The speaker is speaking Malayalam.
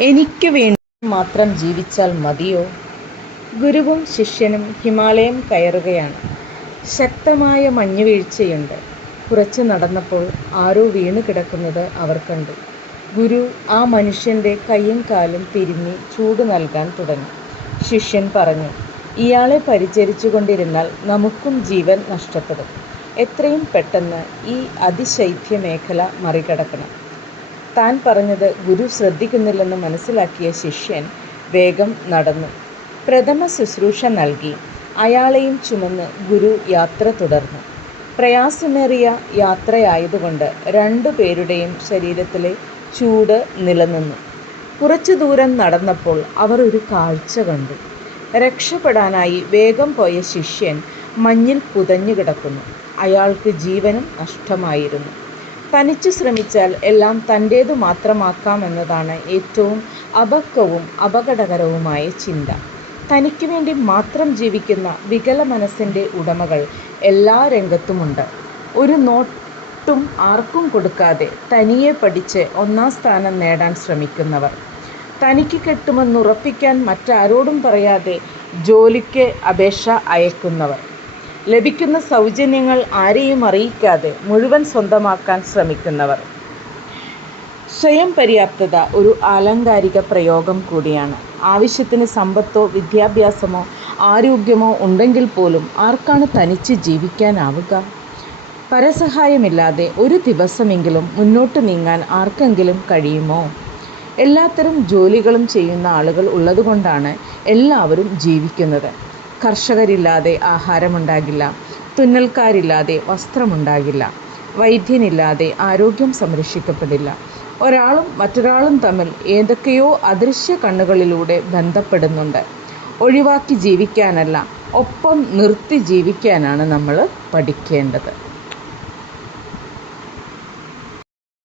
എനിക്ക് വേണ്ടി മാത്രം ജീവിച്ചാൽ മതിയോ? ഗുരുവും ശിഷ്യനും ഹിമാലയം കയറുകയാണ്. ശക്തമായ മഞ്ഞുവീഴ്ചയുണ്ട്. കുറച്ച് നടന്നപ്പോൾ ആരോ വീണു കിടക്കുന്നത് അവർ കണ്ടു. ഗുരു ആ മനുഷ്യൻ്റെ കൈയും കാലും തിരുമ്മി ചൂട് നൽകാൻ തുടങ്ങി. ശിഷ്യൻ പറഞ്ഞു, ഇയാളെ പരിചരിച്ചു കൊണ്ടിരുന്നാൽ നമുക്കും ജീവൻ നഷ്ടപ്പെടും. എത്രയും പെട്ടെന്ന് ഈ അതിശൈത്യ മേഖല മറികടക്കണം. താൻ പറഞ്ഞത് ഗുരു ശ്രദ്ധിക്കുന്നില്ലെന്ന് മനസ്സിലാക്കിയ ശിഷ്യൻ വേഗം നടന്നു. പ്രഥമ ശുശ്രൂഷ നൽകി അയാളെയും ചുമന്ന് ഗുരു യാത്ര തുടർന്നു. പ്രയാസമേറിയ യാത്രയായതുകൊണ്ട് രണ്ടുപേരുടെയും ശരീരത്തിലെ ചൂട് നിലനിന്നു. കുറച്ചു ദൂരം നടന്നപ്പോൾ അവർ ഒരു കാഴ്ച കണ്ടു. രക്ഷപ്പെടാനായി വേഗം പോയ ശിഷ്യൻ മഞ്ഞിൽ പുതഞ്ഞു കിടക്കുന്നു. അയാൾക്ക് ജീവനും നഷ്ടമായിരുന്നു. തനിച്ചു ശ്രമിച്ചാൽ എല്ലാം തൻ്റേതു മാത്രമാക്കാമെന്നതാണ് ഏറ്റവും അപക്വവും അപകടകരവുമായ ചിന്ത. തനിക്ക് വേണ്ടി മാത്രം ജീവിക്കുന്ന വികല മനസ്സിൻ്റെ ഉടമകൾ എല്ലാ രംഗത്തുമുണ്ട്. ഒരു നോട്ടും ആർക്കും കൊടുക്കാതെ തനിയെ പഠിച്ച് ഒന്നാം സ്ഥാനം നേടാൻ ശ്രമിക്കുന്നവർ, തനിക്ക് കിട്ടുമെന്നുറപ്പിക്കാൻ മറ്റാരോടും പറയാതെ ജോലിക്ക് അപേക്ഷ അയക്കുന്നവർ, ലഭിക്കുന്ന സൗജന്യങ്ങൾ ആരെയും അറിയിക്കാതെ മുഴുവൻ സ്വന്തമാക്കാൻ ശ്രമിക്കുന്നവർ. സ്വയം പര്യാപ്തത ഒരു ആലങ്കാരിക പ്രയോഗം കൂടിയാണ്. ആവശ്യത്തിന് സമ്പത്തോ വിദ്യാഭ്യാസമോ ആരോഗ്യമോ ഉണ്ടെങ്കിൽ പോലും ആർക്കാണ് തനിച്ച് ജീവിക്കാനാവുക? പരസഹായമില്ലാതെ ഒരു ദിവസമെങ്കിലും മുന്നോട്ട് നീങ്ങാൻ ആർക്കെങ്കിലും കഴിയുമോ? എല്ലാത്തരം ജോലികളും ചെയ്യുന്ന ആളുകൾ ഉള്ളതുകൊണ്ടാണ് എല്ലാവരും ജീവിക്കുന്നത്. കർഷകരില്ലാതെ ആഹാരമുണ്ടാകില്ല, തുന്നൽക്കാരില്ലാതെ വസ്ത്രമുണ്ടാകില്ല, വൈദ്യനില്ലാതെ ആരോഗ്യം സംരക്ഷിക്കപ്പെടില്ല. ഒരാളും മറ്റൊരാളും തമ്മിൽ ഏതൊക്കെയോ അദൃശ്യ കണ്ണുകളിലൂടെ ബന്ധപ്പെടുന്നുണ്ട്. ഒഴിവാക്കി ജീവിക്കാനല്ല, ഒപ്പം നിർത്തി ജീവിക്കാനാണ് നമ്മൾ പഠിക്കേണ്ടത്.